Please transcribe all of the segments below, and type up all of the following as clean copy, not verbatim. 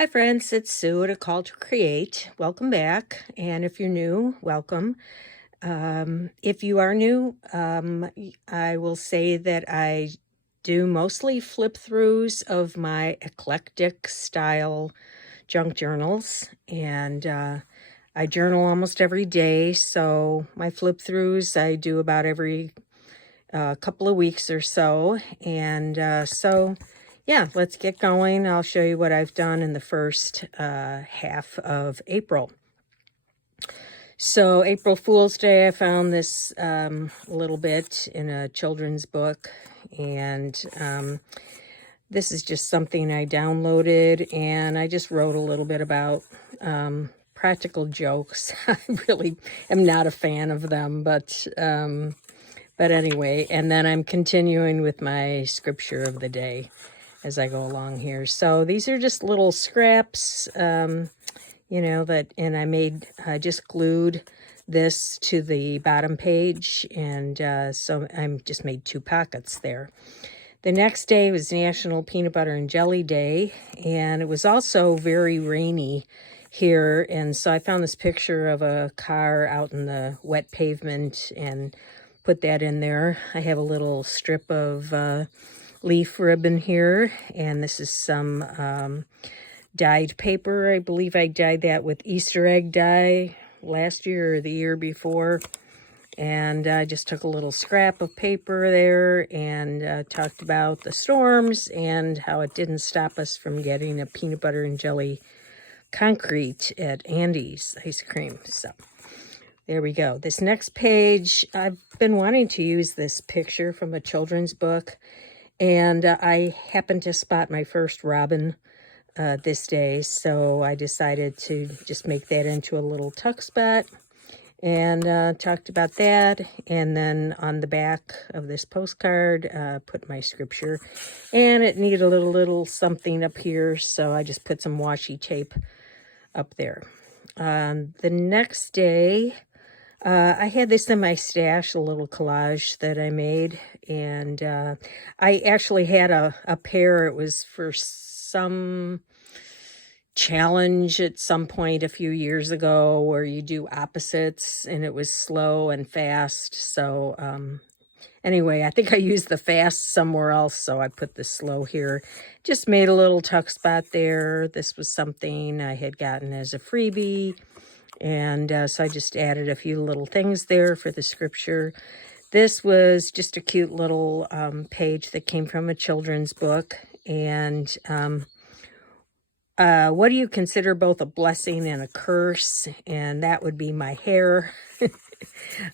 Hi, friends. It's Sue at A Call to Create. Welcome back. And if you're new, welcome. If you are new, I will say that I do mostly flip throughs of my eclectic style junk journals. And I journal almost every day. So my flip throughs I do about every couple of weeks or so. And yeah, let's get going. I'll show you what I've done in the first half of April. So April Fool's Day, I found this little bit in a children's book. And this is just something I downloaded, and I just wrote a little bit about practical jokes. I really am not a fan of them, but anyway, and then I'm continuing with my scripture of the day as I go along here. So these are just little scraps, and I just glued this to the bottom page, and so I'm just made 2 pockets there. The next day was National Peanut Butter and Jelly Day, and it was also very rainy here, and so I found this picture of a car out in the wet pavement and put that in there. I have a little strip of leaf ribbon here, and this is some dyed paper. I believe I dyed that with Easter egg dye last year or the year before. And I just took a little scrap of paper there and talked about the storms and how it didn't stop us from getting a peanut butter and jelly concrete at Andy's ice cream. So there we go. This next page, I've been wanting to use this picture from a children's book, and I happened to spot my first robin this day, so I decided to just make that into a little tuck spot and talked about that. And then on the back of this postcard, put my scripture, and it needed a little something up here, so I just put some washi tape up there. The next day, I had this in my stash, a little collage that I made, and I actually had a pair. It was for some challenge at some point a few years ago where you do opposites, and it was slow and fast. So anyway, I think I used the fast somewhere else, so I put the slow here. Just made a little tuck spot there. This was something I had gotten as a freebie, and so I just added a few little things there for the scripture. This was just a cute little page that came from a children's book. And what do you consider both a blessing and a curse? And that would be my hair.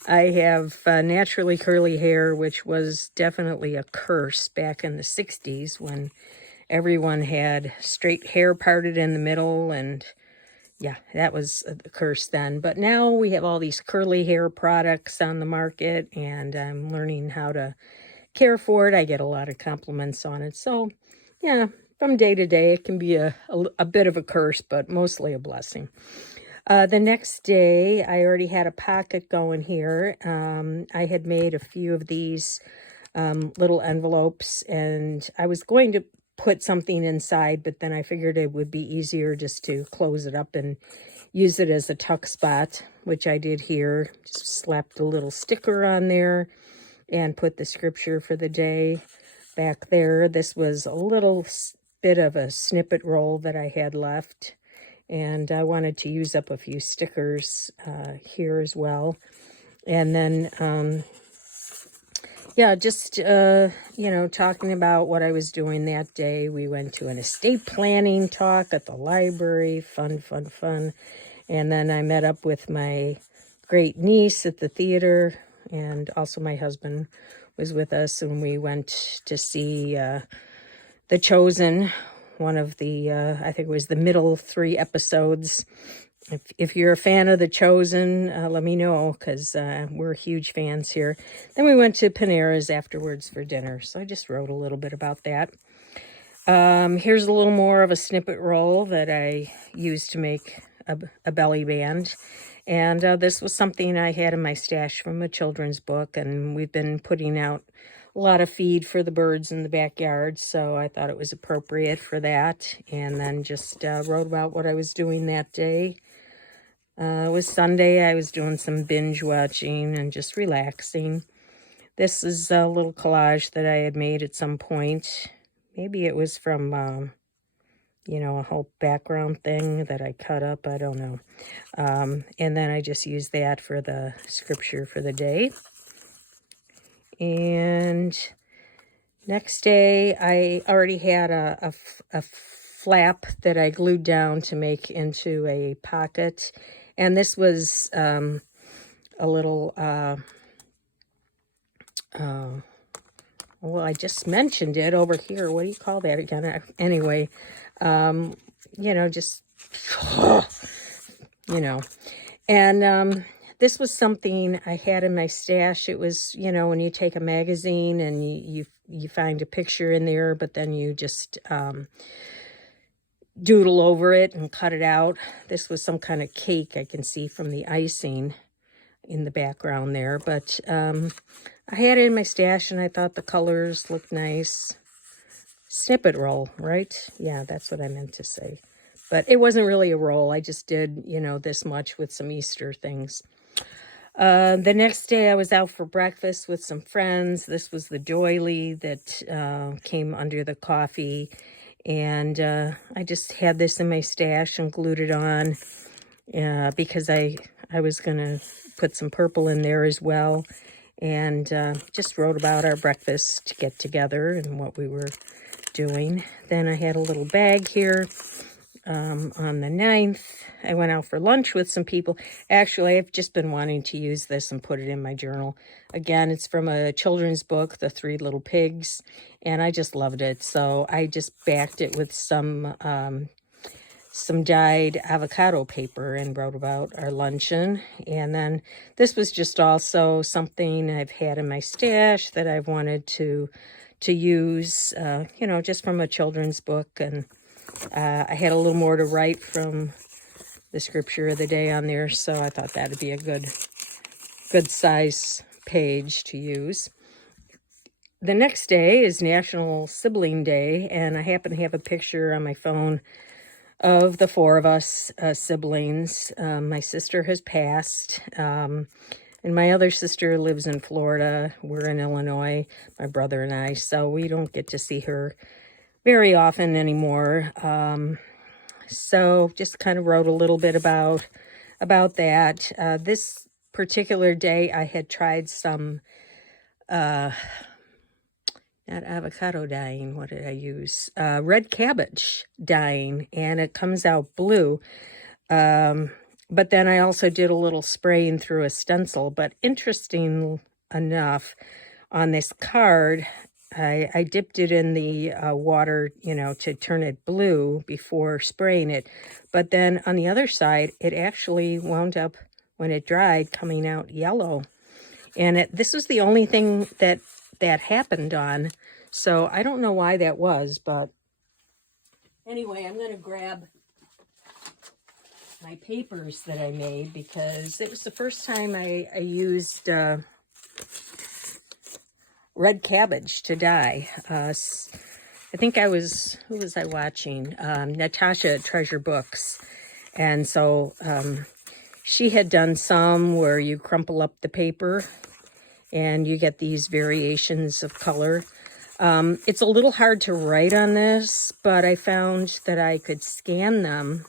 I have naturally curly hair, which was definitely a curse back in the 60s when everyone had straight hair parted in the middle, and yeah, that was a curse then. But now we have all these curly hair products on the market, and I'm learning how to care for it. I get a lot of compliments on it. So yeah, from day to day, it can be a bit of a curse, but mostly a blessing. The next day, I already had a pocket going here. I had made a few of these little envelopes, and I was going to put something inside, but then I figured it would be easier just to close it up and use it as a tuck spot, which I did here. Just slapped a little sticker on there and put the scripture for the day back there. This was a little bit of a snippet roll that I had left, and I wanted to use up a few stickers here as well. And then yeah, just talking about what I was doing that day. We went to an estate planning talk at the library. Fun. And then I met up with my great niece at the theater, and also my husband was with us, and we went to see The Chosen, one of the, I think it was the middle 3 episodes. If you're a fan of The Chosen, let me know, because we're huge fans here. Then we went to Panera's afterwards for dinner, so I just wrote a little bit about that. Here's a little more of a snippet roll that I used to make a belly band. And this was something I had in my stash from a children's book, and we've been putting out a lot of feed for the birds in the backyard, so I thought it was appropriate for that. And then just wrote about what I was doing that day. It was Sunday. I was doing some binge watching and just relaxing. This is a little collage that I had made at some point. Maybe it was from, you know, a whole background thing that I cut up. I don't know. And then I just used that for the scripture for the day. And next day, I already had a flap that I glued down to make into a pocket. And this was a little, well, I just mentioned it over here. What do you call that again? Anyway, you know, just, you know, and this was something I had in my stash. It was, you know, when you take a magazine and you find a picture in there, but then you just doodle over it and cut it out. This was some kind of cake I can see from the icing in the background there, but I had it in my stash and I thought the colors looked nice. Snippet roll, right? Yeah, that's what I meant to say. But it wasn't really a roll. I just did, you know, this much with some Easter things. The next day I was out for breakfast with some friends. This was the doily that came under the coffee. And I just had this in my stash and glued it on because I was going to put some purple in there as well. And just wrote about our breakfast get together and what we were doing. Then I had a little bag here. On the 9th, I went out for lunch with some people. Actually, I've just been wanting to use this and put it in my journal. Again, it's from a children's book, The Three Little Pigs, and I just loved it. So I just backed it with some dyed avocado paper and wrote about our luncheon. And then this was just also something I've had in my stash that I've wanted to use, you know, just from a children's book. And I had a little more to write from the scripture of the day on there, so I thought that'd be a good size page to use. The next day is National Sibling Day, and I happen to have a picture on my phone of the 4 of us siblings. My sister has passed, and my other sister lives in Florida. We're in Illinois, my brother and I, so we don't get to see her very often anymore. So just kind of wrote a little bit about that. This particular day I had tried some, not avocado dyeing, what did I use? Red cabbage dyeing, and it comes out blue. But then I also did a little spraying through a stencil. But interesting enough, on this card, I dipped it in the water, you know, to turn it blue before spraying it. But then on the other side, it actually wound up, when it dried, coming out yellow. And this was the only thing that happened on. So I don't know why that was, but anyway, I'm going to grab my papers that I made because it was the first time I used red cabbage to dye. I think who was I watching? Natasha at Treasure Books. And so she had done some where you crumple up the paper and you get these variations of color. It's a little hard to write on this, but I found that I could scan them.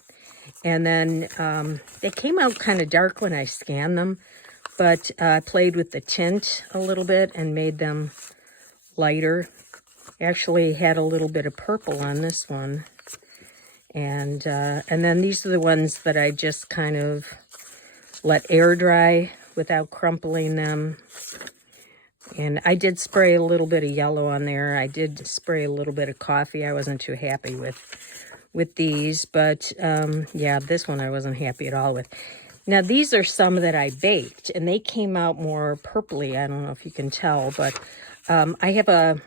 And then they came out kind of dark when I scanned them. But I played with the tint a little bit and made them lighter. Actually had a little bit of purple on this one. And then these are the ones that I just kind of let air dry without crumpling them. And I did spray a little bit of yellow on there. I did spray a little bit of coffee. I wasn't too happy with these. But yeah, this one I wasn't happy at all with. Now, these are some that I baked, and they came out more purpley. I don't know if you can tell, but I have an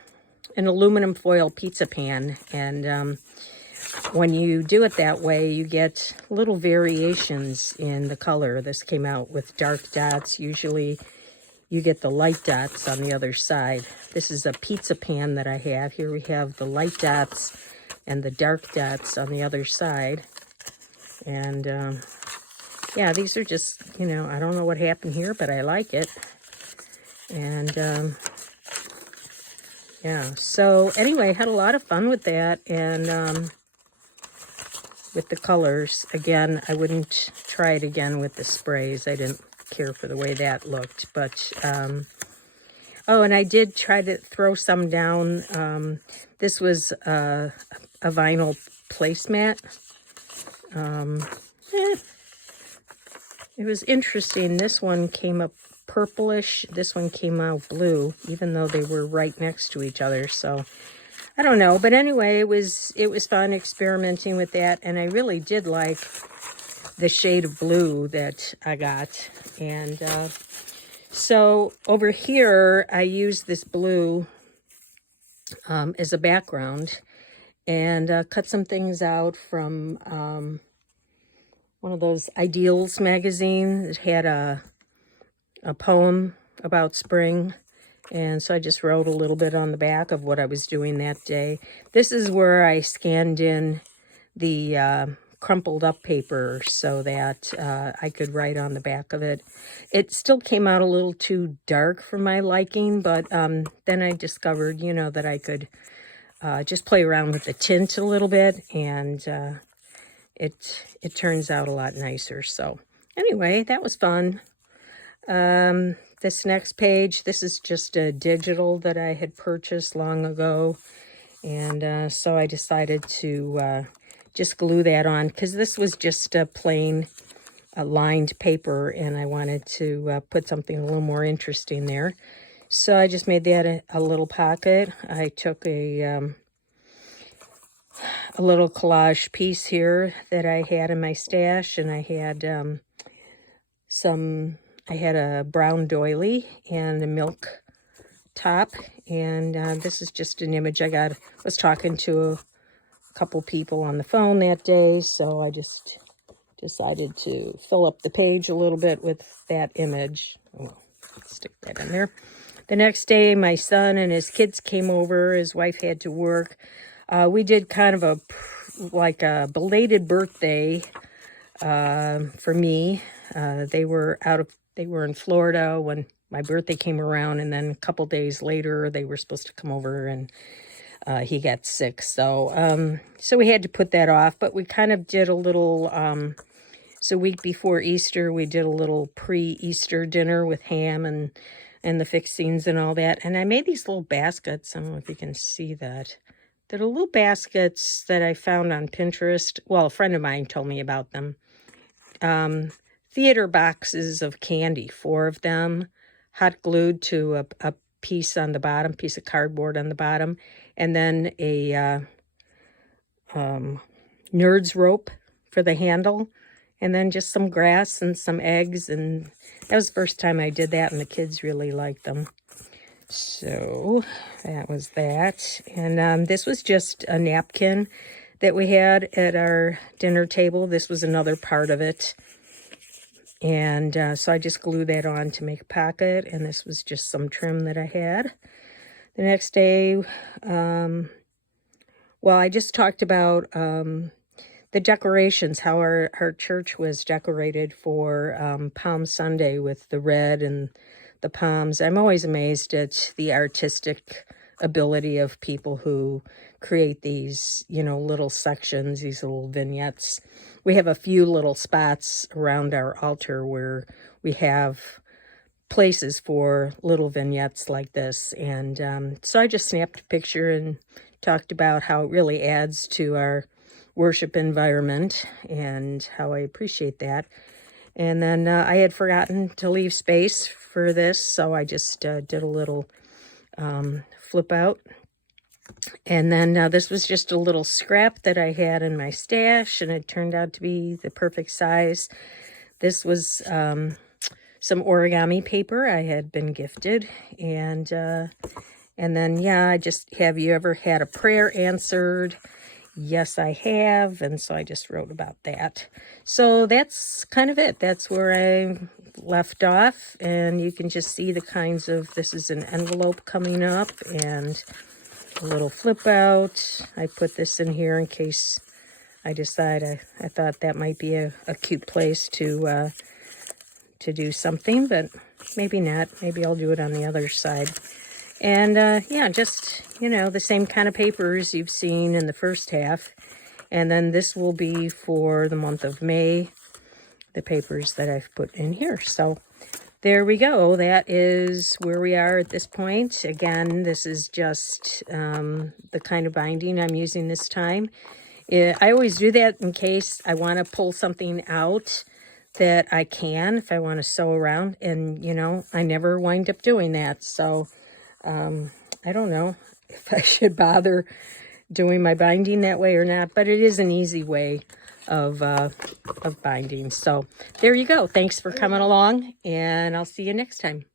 aluminum foil pizza pan, and when you do it that way, you get little variations in the color. This came out with dark dots. Usually you get the light dots on the other side. This is a pizza pan that I have. Here we have the light dots and the dark dots on the other side. And yeah, these are just, you know, I don't know what happened here, but I like it. And yeah, so anyway, had a lot of fun with that. And with the colors, again, I wouldn't try it again with the sprays. I didn't care for the way that looked. But oh, and I did try to throw some down. This was a vinyl placemat. It was interesting. This one came up purplish. This one came out blue, even though they were right next to each other. So I don't know. But anyway, it was fun experimenting with that. And I really did like the shade of blue that I got. And so over here, I used this blue as a background and cut some things out from one of those Ideals magazines. It had a poem about spring. And so I just wrote a little bit on the back of what I was doing that day. This is where I scanned in the crumpled up paper so that I could write on the back of it. It still came out a little too dark for my liking, but then I discovered, you know, that I could just play around with the tint a little bit, and it turns out a lot nicer. So anyway, that was fun. This next page, this is just a digital that I had purchased long ago. And so I decided to just glue that on, because this was just a plain lined paper, and I wanted to put something a little more interesting there. So I just made that a little pocket. I took a little collage piece here that I had in my stash, and I had I had a brown doily and a milk top, and this is just an image I was talking to a couple people on the phone that day, so I just decided to fill up the page a little bit with that image. Oh, stick that in there. The next day, my son and his kids came over. His wife had to work. We did kind of like a belated birthday for me. They were in Florida when my birthday came around, and then a couple days later they were supposed to come over, and he got sick. So so we had to put that off, but we kind of did a little, so a week before Easter, we did a little pre-Easter dinner with ham and the fixings and all that. And I made these little baskets. I don't know if you can see that. They're little baskets that I found on Pinterest. Well, a friend of mine told me about them. Theater boxes of candy, 4 of them, hot glued to a piece on the bottom, piece of cardboard on the bottom, and then a Nerds rope for the handle, and then just some grass and some eggs, and that was the first time I did that, and the kids really liked them. So that was that. And this was just a napkin that we had at our dinner table. This was another part of it. And so I just glued that on to make a pocket, and this was just some trim that I had. The next day, well, I just talked about the decorations, how our church was decorated for Palm Sunday with the red and the palms. I'm always amazed at the artistic ability of people who create these, you know, little sections, these little vignettes. We have a few little spots around our altar where we have places for little vignettes like this. And so I just snapped a picture and talked about how it really adds to our worship environment and how I appreciate that. And then I had forgotten to leave space for this, so I just did a little flip out. And then this was just a little scrap that I had in my stash, and it turned out to be the perfect size. This was some origami paper I had been gifted. And then, yeah, I just, have you ever had a prayer answered? yes, I have. And so I just wrote about that. So that's kind of it. That's where I left off. And you can just see the kinds of, this is an envelope coming up and a little flip out. I put this in here in case I decide I thought that might be a cute place to do something, but maybe not. Maybe I'll do it on the other side. And yeah, just, you know, the same kind of papers you've seen in the first half. And then this will be for the month of May, the papers that I've put in here. So there we go. That is where we are at this point. Again, this is just the kind of binding I'm using this time. I always do that in case I want to pull something out that I can, if I want to sew around. And, you know, I never wind up doing that. So I don't know if I should bother doing my binding that way or not, but it is an easy way of binding. So there you go. Thanks for coming along, and I'll see you next time.